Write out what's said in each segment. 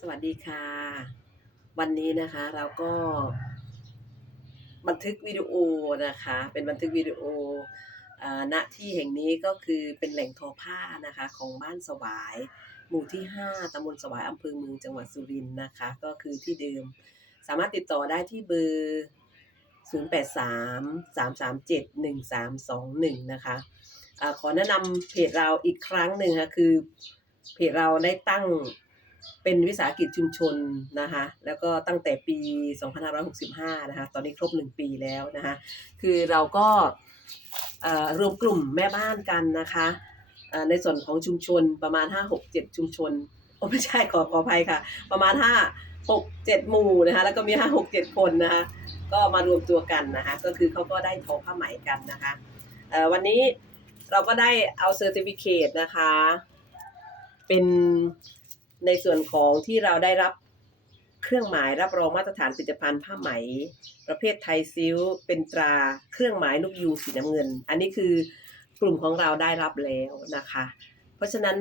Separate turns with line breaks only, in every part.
สวัสดีค่ะ วันนี้นะคะเราก็บันทึกวิดีโอนะคะ เป็นบันทึกวิดีโอณที่แห่งนี้ก็คือเป็นแหล่งทอผ้านะคะ ของบ้านสวาย หมู่ที่ 5ตำบลสวายอำเภอเมืองจังหวัดสุรินทร์นะคะ ก็คือที่เดิม สามารถติดต่อได้ที่เบอร์ 083 337 1321 นะคะอาขอแนะนำเพจเราอีกครั้งหนึ่งค่ะคือเพจเราได้ตั้ง เป็นวิสาหกิจชุมชนนะคะแล้วก็ตั้งแต่ปี 2565 นะคะตอนนี้ครบ 1 ปีแล้วนะคะคือเราก็รวมกลุ่มแม่บ้านกันนะคะในส่วนของชุมชนประมาณ 5 6 7 ชุมชนโอ้ไม่ใช่ขอขออภัยค่ะ ประมาณ 5 6 7 หมู่นะคะแล้วก็มี 5 6 7 คนนะคะก็มารวมตัวกันนะคะก็คือเขาก็ได้ทอผ้าไหมกันนะคะวันนี้เราก็ได้เอาเซอร์ติฟิเคตนะคะเป็น ในส่วนของที่เราได้รับเครื่องหมายรับรองมาตรฐานผลิตภัณฑ์ผ้าไหม ประเภทไทยซิลเป็นตราเครื่องหมายนกยูสีน้ำเงิน อันนี้คือกลุ่มของเราได้รับแล้วนะคะ เพราะฉะนั้น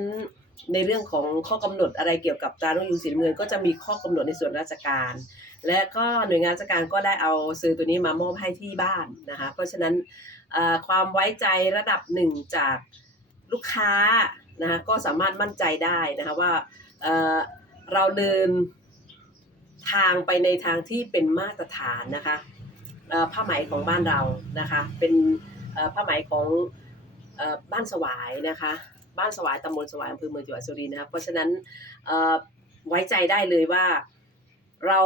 ในเรื่องของข้อกำหนดอะไรเกี่ยวกับตรานกยูงสีน้ำเงินก็จะมีข้อกำหนดในส่วนราชการ และก็หน่วยงานราชการก็ได้เอาซื้อตัวนี้มามอบให้ที่บ้านนะคะ เพราะฉะนั้นความไว้ใจระดับหนึ่งจากลูกค้านะคะก็สามารถมั่นใจได้นะคะว่า เราเดินทางไปในทางที่เป็นมาตรฐานนะคะผ้าไหมของบ้านเรานะคะ เป็นผ้าไหมของอบ้านสวายนะคะ บ้านสวายตำบลสวายอำเภอเมืองจังหวัดสุรินทร์นะครับเพราะฉะนั้นไว้ใจได้เลยว่าเรา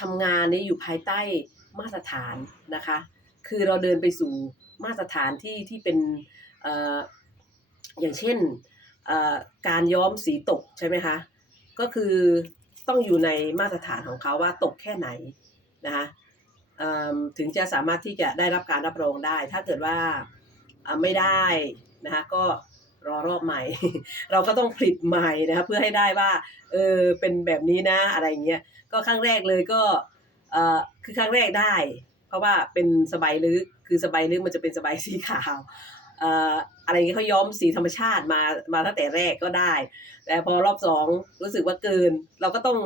ทำงานนี้อยู่ภายใต้มาตรฐานนะคะ คือเราเดินไปสู่มาตรฐานที่ที่เป็นออย่างเช่น การย้อมสีตกใช่ไหมคะก็คือต้องอยู่ในมาตรฐานของเขาว่าตกแค่ไหนนะคะถึงจะสามารถที่จะได้รับการรับรองได้ ถ้าเกิดว่าไม่ได้นะคะก็รอรอบใหม่ เราก็ต้องผลิตใหม่นะคะเพื่อให้ได้ว่าเออเป็นแบบนี้นะอะไรเงี้ยก็ครั้งแรกเลยก็คือครั้งแรกได้ เพราะว่าเป็นสบายลึกคือสบายลึกมันจะเป็นสบายสีขาว อะไรเงี้ยเขาย้อมสีธรรมชาติมามาตั้งแต่แรกก็ได้ แต่พอรอบสองรู้สึกว่าเกิน เราก็ต้อง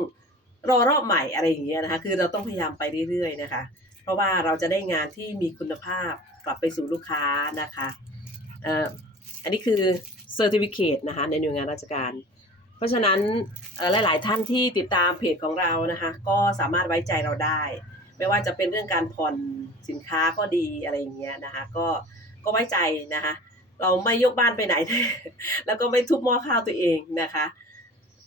รอรอบใหม่อะไรอย่างเงี้ยนะคะ คือเราต้องพยายามไปเรื่อยๆนะคะ เพราะว่าเราจะได้งานที่มีคุณภาพกลับไปสู่ลูกค้านะคะเอ่ออันนี้คือเซอร์ติฟิเคตนะคะในหน่วยงานราชการ เพราะฉะนั้นหลาย ๆ ท่านที่ติดตามเพจของเรานะคะ ก็สามารถไว้ใจเราได้ ไม่ว่าจะเป็นเรื่องการผ่อนสินค้าก็ดีอะไรอย่างเงี้ยนะคะ ก็ก็ไว้ใจนะคะ เราไม่ยกบ้านไปไหน แล้วก็ไม่ทุบหม้อข้าวตัวเองนะคะ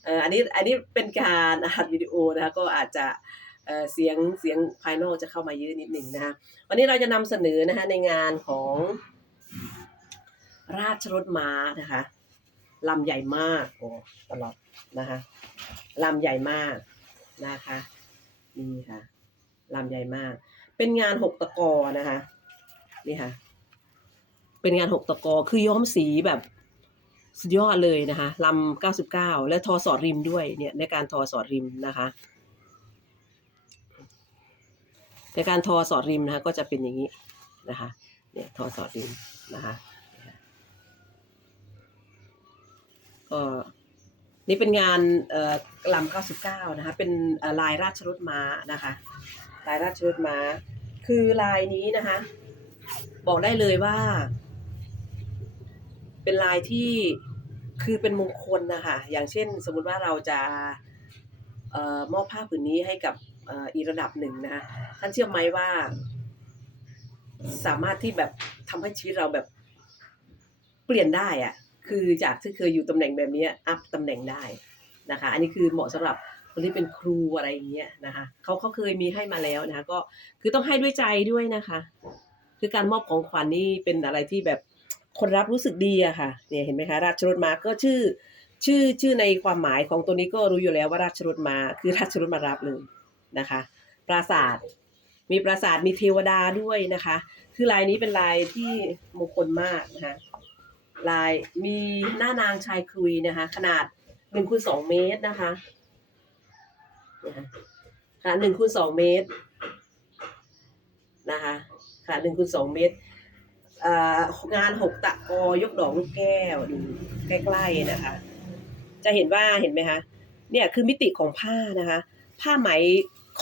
เอออันนี้อันนี้เป็นการอัดวิดีโอนะคะก็อาจจะเออเสียงเสียงภายนอกจะเข้ามาเยอะนิดหนึ่งนะคะวันนี้เราจะนำเสนอนะคะในงานของราชรถม้านะคะลำใหญ่มากโอ้ตลอดนะคะลำใหญ่มากนะคะนี่ค่ะลำใหญ่มาก เป็นงานหกตะกอนะคะนี่ค่ะ เป็นงานหกตะกอคือย้อมสีแบบสุดยอดเลยนะคะลำเก้าสิบเก้าและทอสอดริมด้วยเนี่ยในการทอสอดริมนะคะในการทอสอดริมนะคะก็จะเป็นอย่างนี้นะคะเนี่ยทอสอดริมนะคะก็นี่เป็นงานเออลำเก้าสิบเก้านะคะเป็นลายราชรถม้านะคะลายราชรถม้า คือลายนี้นะคะ บอกได้เลยว่า เป็นลายที่คือเป็นมงคลนะคะอย่างเช่น สมมุติว่าเราจะออมอบผ้าผืนนี้ให้กับอีระดับหนึ่งนะท่านเชื่อไหมว่า สามารถที่แบบทำให้ชีวิตเราแบบเปลี่ยนได้อะคือจากที่เคยอยู่ตำแหน่งแบบนี้อัพตำแหน่งได้นะคะ อันนี้คือเหมาะสำหรับคนที่เป็นครูอะไรอย่างเงี้ยนะคะเขาเขาเคยมีให้มาแล้วนะคะ ก็คือต้องให้ด้วยใจด้วยนะคะ คือการมอบของขวัญนี่เป็นอะไรที่แบบ คนรับรู้สึกดีอะค่ะเนี่ยเห็นไหมคะราชรถมาก็ชื่อ ชื่อชื่อในความหมายของตัวนี้ก็รู้อยู่แล้วว่าราชรถมาคือราชรถมารับเลยนะคะ ปราสาทมีปราสาทมีเทวดาด้วยนะคะ คือลายนี้เป็นลายที่มงคลมากนะคะลายมีหน้านางชายคุยนะคะ ขนาดหนึ่งคูณสองเมตรนะคะนะคะขนาดหนึ่งคูณสองเมตรนะคะขนาดหนึ่งคูณสองเมตร งานหกตะกอยกดอกลูกแก้วดูใกล้ๆนะคะ จะเห็นว่าเห็นไหมคะเนี่ยคือมิติของผ้านะคะ ผ้าไหม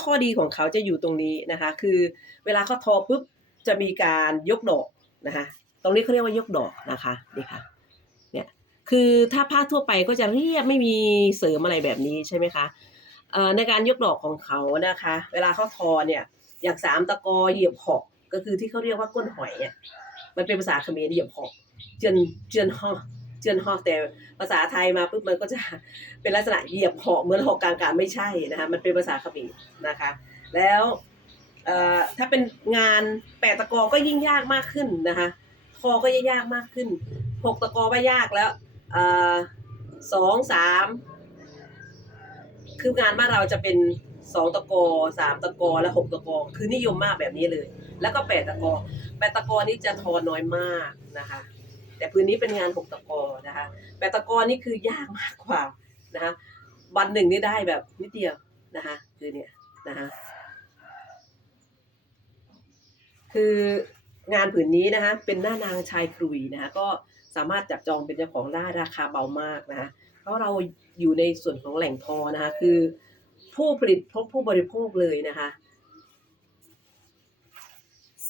ข้อดีของเขาจะอยู่ตรงนี้นะคะ คือเวลาเขาทอปุ๊บจะมีการยกดอกนะคะ ตรงนี้เขาเรียกว่ายกดอกนะคะนี่ค่ะเนี่ยคือถ้าผ้าทั่วไปก็จะเรียบไม่มีเสริมอะไรแบบนี้ใช่ไหมคะในการยกดอกของเขานะคะ เวลาเขาทอเนี่ยอย่างสามตะกอเหยียบหอกก็คือที่เขาเรียกว่าก้นหอยอะ มันเป็นภาษาเขมรเหยียบหอกเจือนเจือนหอกเจือนหอกแต่ภาษาไทยมาปุ๊บมันก็จะเป็นลักษณะเหยียบหอกเหมือนหอกกลางการไม่ใช่นะคะมันเป็นภาษาเขมรนะคะ แล้วถ้าเป็นงานแปดตะกอก็ยิ่งยากมากขึ้นนะคะคอก็ยิ่งยากมากขึ้นหกตะกอไม่ยากแล้วสองสามคืองานบ้านเราจะเป็นสองตะกอสามตะกอและหกตะกอคือนิยมมากแบบนี้เลย แล้วก็แปดตะกอแปดตะกอนี่จะทอน้อยมากนะคะ แต่พื้นนี้เป็นงานหกตะกอนะคะแปดตะกอนนี่คือยากมากกว่านะคะวันหนึ่งนี่ได้แบบนิดเดียวนะคะคือเนี่ยนะคะคืองานผืนนี้นะคะเป็นหน้านางชายครุยนะคะก็สามารถจับจองเป็นเจ้าของได้ราคาเบามากนะคะเพราะเราอยู่ในส่วนของแหล่งทอนะคะคือผู้ผลิตพบผู้บริโภคเลยนะคะ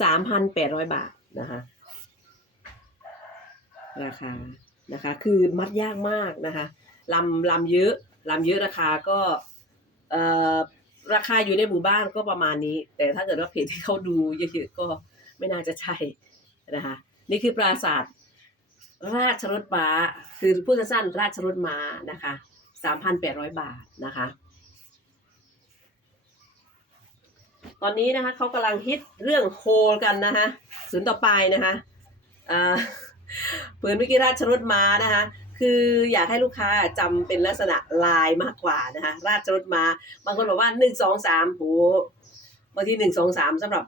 สามพันแปดร้อยบาทนะคะ ราคานะคะ คือมัดยากมากนะคะลำลำเยอะลำเยอะราคาก็เอ่อราคาอยู่ในหมู่บ้านก็ประมาณนี้ แต่ถ้าเกิดว่าเพจที่เขาดูเยอะๆก็ไม่น่าจะใช่นะคะ นี่คือปราสาทราชรถม้า คือพูดสั้นๆราชรถม้านะคะสามพันแปดร้อยบาทนะคะ ตอนนี้นะคะเขากำลังฮิตเรื่องโฮลกันนะคะศูนย์ต่อไปนะคะอ่าผืนวิกิราชรถม้านะคะคืออยากให้ลูกค้าจำเป็นลักษณะลายมากกว่านะคะราชรถม้าบางคนบอกว่าหนึ่งสองสามโหบางทีหนึ่งสองสามสำหรับ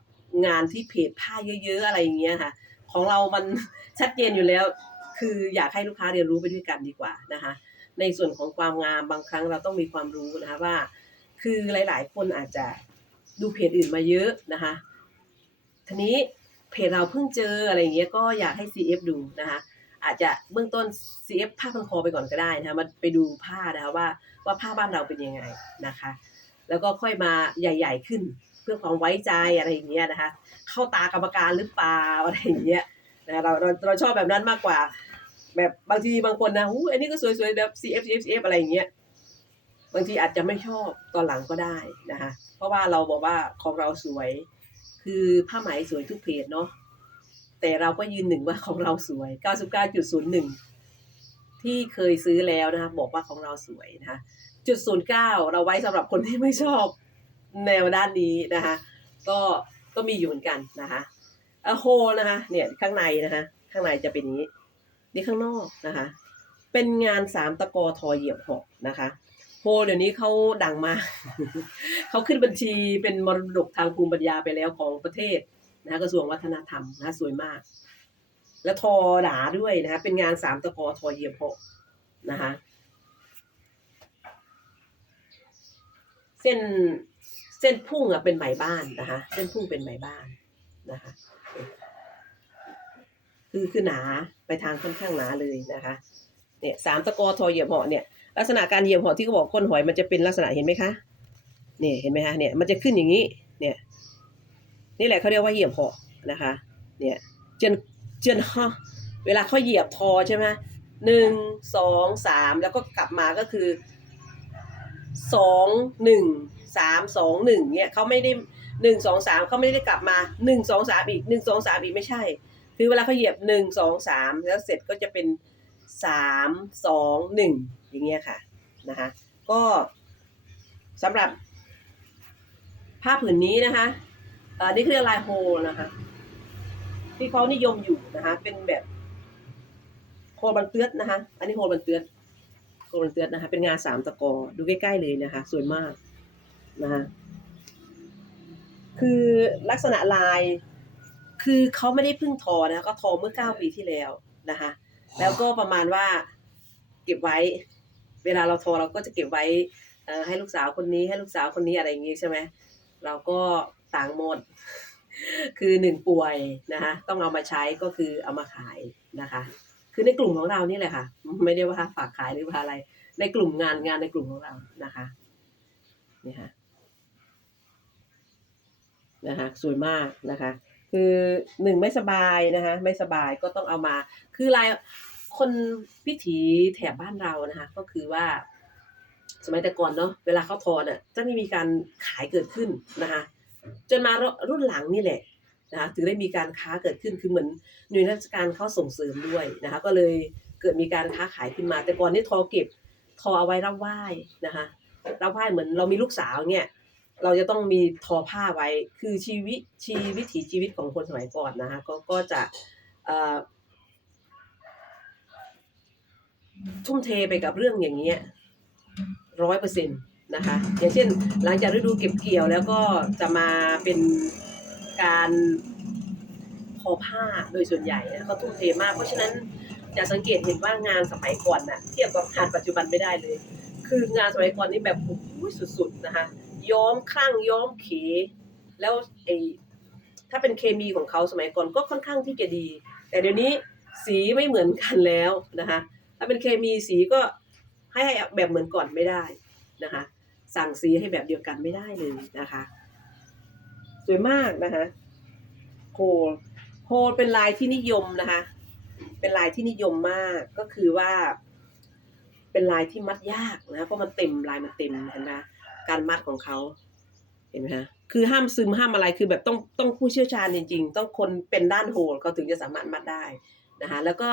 งานที่เพจผ้าเยอะๆอะไรอย่างเงี้ยค่ะ ของเรามันชัดเจนอยู่แล้ว คืออยากให้ลูกค้าเรียนรู้ไปด้วยกันดีกว่านะคะ ในส่วนของความงามบางครั้งเราต้องมีความรู้นะคะว่า คือหลายๆ คนอาจจะ ดูเพจอื่นมาเยอะนะคะทีนี้เพจเราเพิ่งเจออะไรอย่างเงี้ยก็อยากให้ CF ดูนะคะอาจจะเบื้องต้น CF ผ้าพันคอไปก่อนก็ได้นะคะมาไปดูผ้านะคะว่าว่าผ้าบ้านเราเป็นยังไงนะคะ แล้วก็ค่อยมาใหญ่ ๆ ขึ้น เพื่อความไว้ใจอะไรอย่างเงี้ยนะคะ เข้าตากรรมการหรือเปล่าอะไรอย่างเงี้ยนะเราเราเราชอบแบบนั้นมากกว่า แบบบางทีบางคนนะอู้อันนี้ก็สวยๆแบบ CF CF CF อะไรอย่างเงี้ย บางทีอาจจะไม่ชอบตอนหลังก็ได้นะคะ เพราะว่าเราบอกว่าของเราสวย คือผ้าไหมสวยทุกเพจเนาะแต่เราก็ยืนหนึ่งว่าของเราสวย 99.01 ที่เคยซื้อแล้วนะคะบอกว่าของเราสวยนะคะจุด09เราไว้สำหรับคนที่ไม่ชอบแนวด้านนี้นะคะ ก็ก็มีอยู่เหมือนกันนะคะอะโฮนะคะ เนี่ยข้างในนะคะ ข้างในจะเป็นนี้ นี่ข้างนอกนะคะ เป็นงานสามตะกอทอเหยียบหอกนะคะ โฮเดี๋ยวนี้เขาดังมากเขาขึ้นบัญชีเป็นมรดกทางภูมิปัญญาไปแล้วของประเทศนะกระทรวงวัฒนธรรมนะสวยมาก แล้วทอหนาด้วยนะคะเป็นงานสามตะกอทอเยียบหอกนะคะเส้นเส้นพุ่งอะเป็นไหมบ้านนะคะเส้นพุ่งเป็นไหมบ้านนะคะคือคือหนาไปทางค่อนข้างหนาเลยนะคะ เนี่ยสามตะกอทอเหยียบเหาะเนี่ย ลักษณะการเหยียบหาะที่เขาบอกก้นหอยมันจะเป็นลักษณะเห็นไหมคะเนี่ยเห็นไหมคะเนี่ยมันจะขึ้นอย่างนี้เนี่ยนี่แหละเขาเรียกว่าเหยียบหาะนะคะเนี่ยเจนเจนฮะเวลาเขาเหยียบทอใช่ไหมหนึ่งสองสามแล้วก็กลับมาก็คือสองหนึ่งสามสองหนึ่งเนี่ยเขาไม่ได้หนึ่งสองสามเขาไม่ได้กลับมาหนึ่งสองสามอีกหนึ่งสองสามอีกไม่ใช่ คือเวลาเขาเหยียบหนึ่งสองสามแล้วเสร็จก็จะเป็นสามสองหนึ่ง อย่างเงี้ยค่ะนะคะก็สำหรับผ้าผืนนี้นะคะอ่อนี่คือลายโฮลนะคะ ที่เขานิยมอยู่นะคะ เป็นแบบโฮลบันเตือดนะคะ อันนี้โฮลบันเตือดโฮลบันเตือดนะคะ เป็นงานสามตะกอดูใกล้ๆเลยนะคะ สวยมากนะคะคือลักษณะลาย คือเขาไม่ได้เพิ่งทอนะก็ทอเมื่อเก้าปีที่แล้วนะคะ แล้วก็ประมาณว่าเก็บไว้ เวลาเราทอเราก็จะเก็บไว้เอให้ลูกสาวคนนี้ให้ลูกสาวคนนี้อะไรอย่างงี้ใช่ไหมเราก็ต่างหมด คือหนึ่งป่วยนะคะต้องเอามาใช้ก็คือเอามาขายนะคะ คือในกลุ่มของเรานี่แหละค่ะ ไม่ได้ว่าฝากขายหรือว่าอะไร ในกลุ่มงานงานในกลุ่มของเรานะคะนี่ค่ะนะคะสวยมากนะคะ คือหนึ่งไม่สบายนะคะไม่สบายก็ต้องเอามา คือลาย คนพิถีแถบบ้านเรานะคะ ก็คือว่า สมัยแต่ก่อนเนาะเวลาเขาทอน่ะจะไม่มีการขายเกิดขึ้นนะคะจนมารุ่นหลังนี่แหละนะคะถึงได้มีการค้าเกิดขึ้นคือเหมือนหน่วยราชการเขาส่งเสริมด้วยนะคะก็เลยเกิดมีการค้าขายขึ้นมา แต่ก่อนนี่ทอเก็บทอเอาไว้รับไหว้นะคะรับไหว้เหมือนเรามีลูกสาวเนี่ยเราจะต้องมีทอผ้าไว้คือชีวิตชีวิถีชีวิตของคนสมัยก่อนนะคะก็ก็จะเอ่อ ทุ่มเทไปกับเรื่องอย่างเงี้ยร้อยเปอร์เซ็นต์นะคะ อย่างเช่น หลังจากฤดูเก็บเกี่ยวแล้วก็จะมาเป็นการทอผ้าโดยส่วนใหญ่นะเขาทุ่มเทมาก เพราะฉะนั้นจะสังเกตเห็นว่างานสมัยก่อนน่ะเทียบกับงานปัจจุบันไม่ได้เลย คืองานสมัยก่อนนี่แบบโอ้โหสุดๆนะคะย้อมข้างย้อมเข แล้วไอ้ถ้าเป็นเคมีของเขาสมัยก่อนก็ค่อนข้างที่จะดี แต่เดี๋ยวนี้สีไม่เหมือนกันแล้วนะคะ ถ้าเป็นเคมีสีก็ให้แบบเหมือนก่อนไม่ได้นะคะ สั่งสีให้แบบเดียวกันไม่ได้เลยนะคะ สวยมากนะคะโฮลโฮลเป็นลายที่นิยมนะคะ เป็นลายที่นิยมมากก็คือว่า เป็นลายที่มัดยากนะเพราะมันเต็มลายมันเต็มเห็นไหมการมัดของเขาเห็นไหมฮะคือห้ามซึมห้ามอะไรคือแบบต้องต้องผู้เชี่ยวชาญจริง ๆ ต้องคนเป็นด้านโฮลเขาถึงจะสามารถมัดได้ นะคะแล้วก็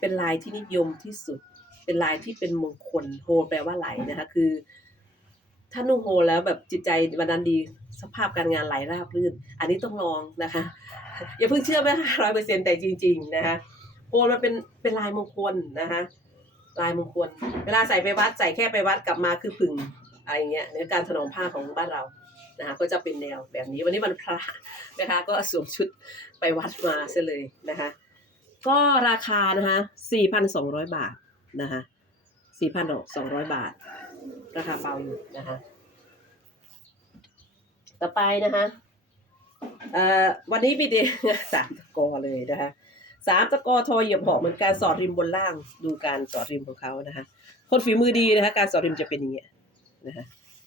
เป็นลายที่นิยมที่สุด เป็นลายที่เป็นมงคลโฮแปลว่าไหลนะคะคือ ถ้านุ่งโฮแล้วแบบจิตใจวันนั้นดีสภาพการงานไหลราบรื่น อันนี้ต้องลองนะคะ อย่าเพิ่งเชื่อไหมร้อยเปอร์เซ็นแต่จริง ๆ นะคะโฮมันเป็นเป็นลายมงคลนะคะลายมงคล เวลาใส่ไปวัดใส่แค่ไปวัดกลับมาคือผึ่งอะไรเงี้ยในการถนอมผ้าของบ้านเรานะคะก็จะเป็นแนวแบบนี้วันนี้วันพระนะคะก็สวมชุดไปวัดมาซะเลยนะคะ ก็ราคานะคะ4,200 บาทนะคะ4,200 บาท ราคาเบาอยู่นะคะต่อไปนะคะเอ่อวันนี้มีเดียสามตะกอเลยนะคะสามตะกอทอเหยียบหอกเหมือนการสอดริมบนล่างดูการสอดริมของเขานะคะคนฝีมือดีนะคะการสอดริมจะเป็นอย่างเงี้ยนะคะ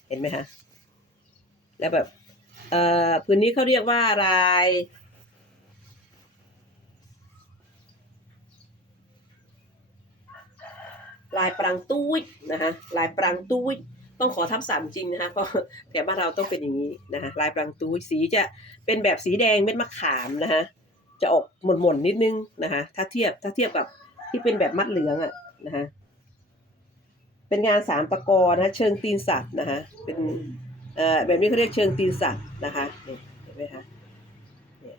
เห็นไหมคะแล้วแบบเอ่อพื้นนี้เขาเรียกว่าลาย ลายปรางตุ้ยนะคะลายปรางตุ้ยต้องขอทับสามจริงนะคะเพราะแถบบ้านเราต้องเป็นอย่างนี้นะคะลายปรางตุ้ยสีจะเป็นแบบสีแดงเม็ดมะขามนะคะจะออกหม่นๆนนิดนึงนะคะถ้าเทียบถ้าเทียบกับที่เป็นแบบมัดเหลืองอะนะคะเป็นงานสามตะกอนะคะเชิงตีนสัตว์นะคะเป็นเอ่อแบบนี้เขาเรียกเชิงตีนสัตว์นะคะเห็นไหมคะเนี่ย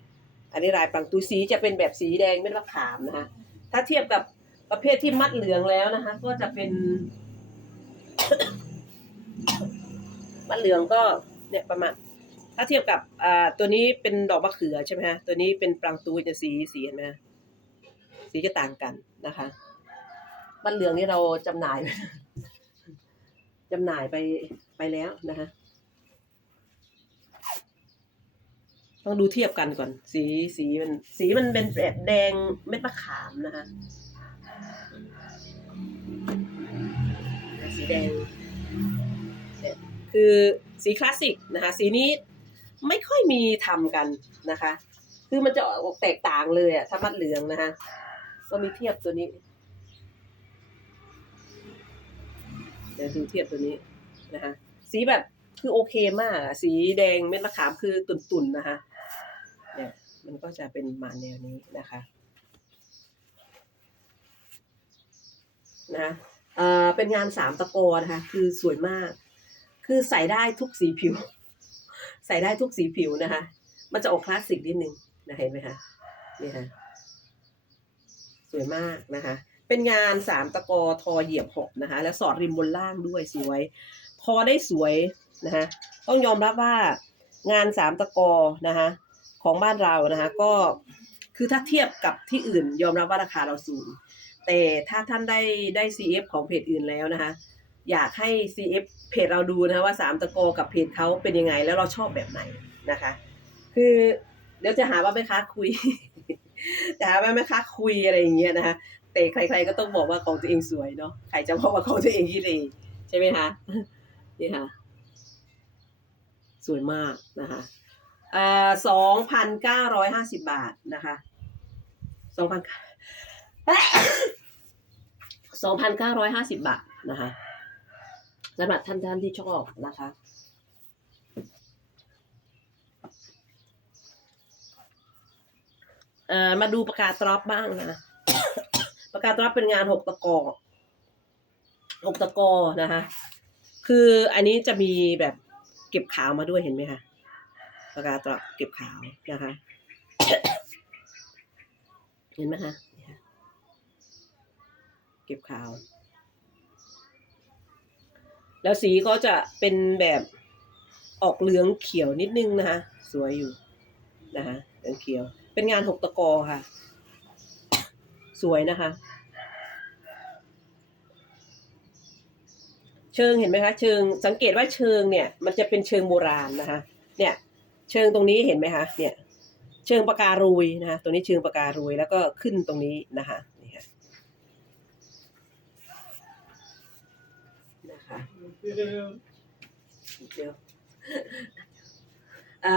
อันนี้ลายปรางตุ้ยสีจะเป็นแบบสีแดงเม็ดมะขามนะคะถ้าเทียบกับ ประเภทที่มัดเหลืองแล้วนะคะ ก็จะเป็น มัดเหลืองก็เนี่ยประมาณ ถ้าเทียบกับอ่าตัวนี้เป็นดอกมะเขือใช่ไหมฮะตัวนี้เป็นปรางตูจะสีสีเห็นไหมฮะสีจะต่างกันนะคะ มัดเหลืองนี่เราจำหน่ายจำหน่ายไปไปแล้วนะคะต้องดูเทียบกันก่อน สีสีมัน สีมันเป็นแบบแดงเม็ดมะขามนะคะ สีแดงเนี่ยคือสีคลาสสิกนะคะสีนี้ไม่ค่อยมีทำกันนะคะ คือมันจะออกแตกต่างเลยอะถ้ามัดเหลืองนะคะก็มีเทียบตัวนี้ เดี๋ยวดูเทียบตัวนี้นะคะสีแบบคือโอเคมากอะสีแดงเม็ดมะขามคือตุ่นๆนะคะเนี่ยมันก็จะเป็นมาแนวนี้นะคะนะ เอ่อเป็นงานสามตะโกอนะคะ คือสวยมาก คือใส่ได้ทุกสีผิว ใส่ได้ทุกสีผิวนะคะ มันจะออกคลาสสิกนิดนึงนะเห็นไหมคะนี่ค่ะสวยมากนะคะ เป็นงานสามตะกอทอเหยียบหกนะคะ แล้วสอดริมบนล่างด้วยสวยทอได้สวยนะคะต้องยอมรับว่างานสามตะกอนะคะของบ้านเรานะคะ ก็คือถ้าเทียบกับที่อื่น ยอมรับว่าราคาเราสูง แต่ถ้าท่านได้ได้ CF ของเพจอื่นแล้วนะคะ อยากให้ CF เพจเราดูนะคะว่าสามตะโกกับเพจเขาเป็นยังไง แล้วเราชอบแบบไหนนะคะ คือเดี๋ยวจะหาว่าแม่ค้าคุย จะหาว่าแม่ค้าคุยอะไรอย่างเงี้ยนะคะแต่ใคร ๆ ก็ต้องบอกว่าของตัวเองสวยเนาะใครจะบอกว่าของตัวเองขี้เหร่ใช่ไหมคะนี่ค่ะ สวยมากนะคะอ่าสองพันเก้าร้อยห้าสิบบาทนะคะสองพัน สองพันเก้าร้อยห้าสิบบาทนะคะสำหรับท่านท่านที่ชอบนะคะเอ่อมาดูประกาศตรอปบ้างนะประกาศตรอปเป็นงานหกตะกอหกตะกอนะคะ คืออันนี้จะมีแบบเก็บขาวมาด้วยเห็นไหมคะประกาศตรอปเก็บขาวนะคะ เห็นไหมคะ ก็บขาว แล้วสีก็จะเป็นแบบออกเหลืองเขียวนิดนึงนะคะ สวยอยู่นะคะเหลืองเขียว เป็นงานหกตะกอค่ะ สวยนะคะ เชิงเห็นไหมคะ เชิงสังเกตว่าเชิงเนี่ย มันจะเป็นเชิงโบราณนะคะ เนี่ย เชิงตรงนี้เห็นไหมคะ เนี่ย เชิงปากการุยนะคะ ตัวนี้เชิงปากการุยแล้วก็ขึ้นตรงนี้นะคะนี่ค่ะนะคะ เดี๋ยวอ่า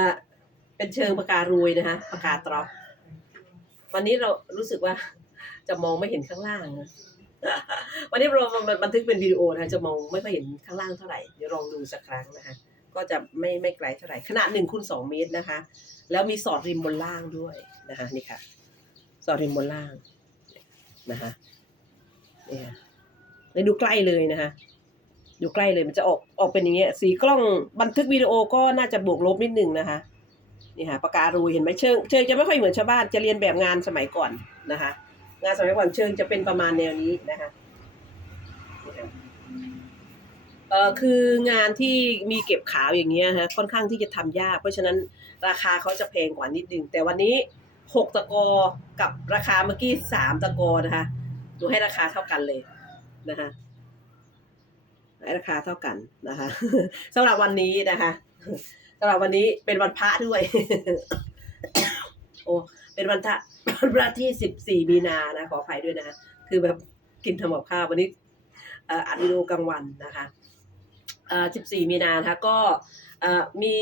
เป็นเชิงปากการุยนะคะปากกาตรอวันนี้เรารู้สึกว่าจะมองไม่เห็นข้างล่างนะวันนี้เราบันทึกเป็นวิดีโอนะคะจะมองไม่ค่อยเห็นข้างล่างเท่าไหร่เดี๋ยวลองดูสักครั้งนะคะก็จะไม่ไม่ไกลเท่าไหร่ขนาดหนึ่งคูณสองเมตรนะคะ แล้วมีสอดริมบนล่างด้วยนะคะนี่ค่ะ สอดริมบนล่างนะคะเนี่ค่ะไปดูใกล้เลยนะคะ ดูใกล้เลยมันจะออกออกเป็นอย่างเงี้ย สีกล้องบันทึกวิดีโอก็น่าจะบวกลบนิดนึงนะคะ นี่ค่ะปากการุยเห็นไหมเชิงเชิงจะไม่ค่อยเหมือนชาวบ้านจะเรียนแบบงานสมัยก่อนนะคะ งานสมัยก่อนเชิงจะเป็นประมาณแนวนี้นะคะเออคืองานที่มีเก็บขาวอย่างเงี้ยฮะค่อนข้างที่จะทำยาก เพราะฉะนั้นราคาเขาจะแพงกว่านิดนึงแต่วันนี้หกตะกอกับราคาเมื่อกี้สามตะกอนะคะหนูให้ราคาเท่ากันเลยนะคะ ราคาเท่ากันนะคะสำหรับวันนี้นะคะสำหรับวันนี้เป็นวันพระด้วย โอ้เป็นวันพระวันพระที่สิบสี่มีนานะขออภัยด้วยนะคือแบบกินทำกับข้าววันนี้อัดวิดีโอกลางวันนะคะอ่อสิบสี่มีนานะคะก็อ่อมี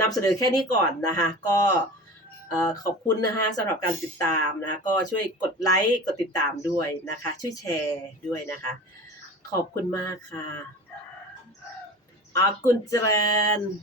นำเสนอแค่นี้ก่อนนะคะ ก็อ่อขอบคุณนะคะสำหรับการติดตามนะคะก็ช่วยกดไลค์กดติดตามด้วยนะคะ ช่วยแชร์ด้วยนะคะ ขอบคุณมากค่ะ Akun Ceren.